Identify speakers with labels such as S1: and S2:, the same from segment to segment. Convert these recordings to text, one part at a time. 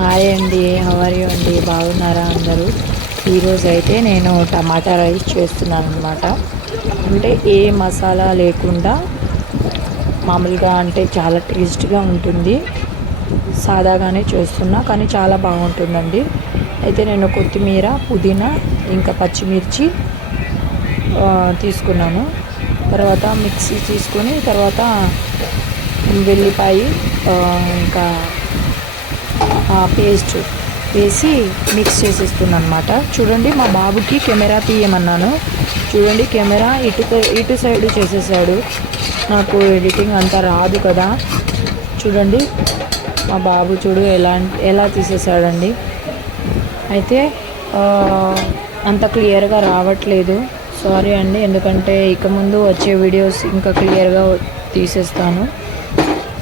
S1: Hi అండి హవరి అండి? బాగున్నారా అందరూ? ఈరోజు అయితే నేను టమాటా రైస్ చేస్తున్నాను అనమాట అంటే ఏ మసాలా లేకుండా మామూలుగా అంటే చాలా టేస్ట్గా ఉంటుంది. సాదాగానే చేస్తున్నా కానీ చాలా బాగుంటుందండి. అయితే నేను కొత్తిమీర పుదీనా ఇంకా పచ్చిమిర్చి తీసుకున్నాను. తర్వాత మిక్సీ తీసుకొని తర్వాత వెల్లిపాయ ఇంకా పేస్ట్ వేసి మిక్స్ చేసేస్తున్నాను అనమాట చూడండి మా బాబుకి కెమెరా తీయమన్నాను. చూడండి కెమెరా ఇటు ఇటు సైడ్ చేసేసాడు. నాకు ఎడిటింగ్ అంతా రాదు కదా. చూడండి మా బాబు చూడు ఎలా ఎలా తీసేసాడండి. అయితే అంత క్లియర్గా రావట్లేదు. సారీ అండి ఎందుకంటే ఇక ముందు వచ్చే వీడియోస్ ఇంకా క్లియర్గా తీసేస్తాను.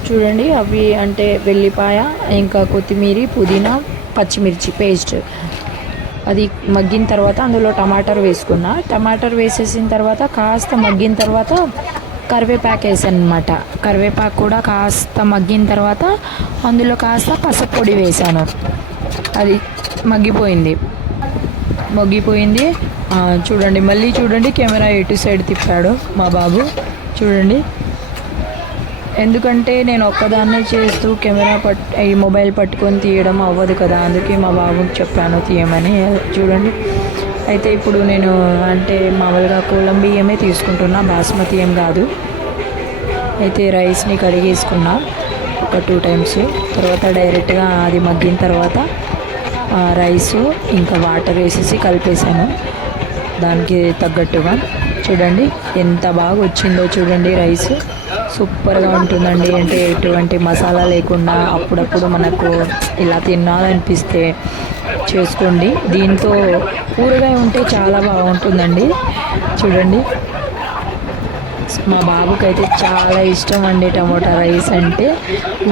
S1: చూడండి అవి అంటే వెల్లిపాయ ఇంకా కొత్తిమీర పుదీనా పచ్చిమిర్చి పేస్ట్. అది మగ్గిన తర్వాత అందులో టమాటర్ వేసుకున్నా. టమాటర్ వేసేసిన తర్వాత కాస్త మగ్గిన తర్వాత కరివేపాకు వేసాను అనమాట కరివేపాకు కూడా కాస్త మగ్గిన తర్వాత అందులో కాస్త పసపొడి వేసాను. అది మగ్గిపోయింది. మగ్గిపోయింది. చూడండి మళ్ళీ చూడండి కెమెరా ఎటు సైడ్ తిప్పాడు మా బాబు. చూడండి. ఎందుకంటే నేను ఒక్కదాన్నే చేస్తూ కెమెరా పట్ ఈ మొబైల్ పట్టుకొని తీయడం అవ్వదు కదా. అందుకే మా బాబుకి చెప్పాను తీయమని. చూడండి. అయితే ఇప్పుడు నేను అంటే మామూలుగా కోలం బియ్యమే తీసుకుంటున్నా. బాస్మతి ఏం కాదు. అయితే రైస్ని కడిగేసుకున్నా. ఒక టూ టైమ్స్. తర్వాత డైరెక్ట్గా అది మగ్గిన తర్వాత రైస్ ఇంకా వాటర్ వేసేసి కలిపేసాను దానికి తగ్గట్టుగా. చూడండి. ఎంత బాగా వచ్చిందో చూడండి రైస్. సూపర్గా ఉంటుందండి. అంటే ఎటువంటి మసాలా లేకుండా అప్పుడప్పుడు మనకు ఇలా తినాలనిపిస్తే చేసుకోండి. దీంతో ఊరగాయ ఉంటే చాలా బాగుంటుందండి. చూడండి. మా బాబుకి అయితే చాలా ఇష్టం అండి టమోటా రైస్ అంటే.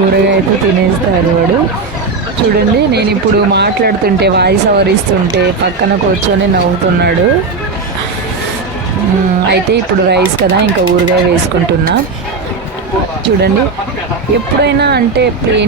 S1: ఊరగాయతో తినేస్తాడు వాడు. చూడండి నేను ఇప్పుడు మాట్లాడుతుంటే వాయిస్ అవరిస్తుంటే ఇస్తుంటే పక్కన కూర్చొని నవ్వుతున్నాడు. అయితే ఇప్పుడు రైస్ కదా ఇంకా ఊరగాయ వేసుకుంటున్నా. చూడండి ఎప్పుడైనా అంటే ప్లేన్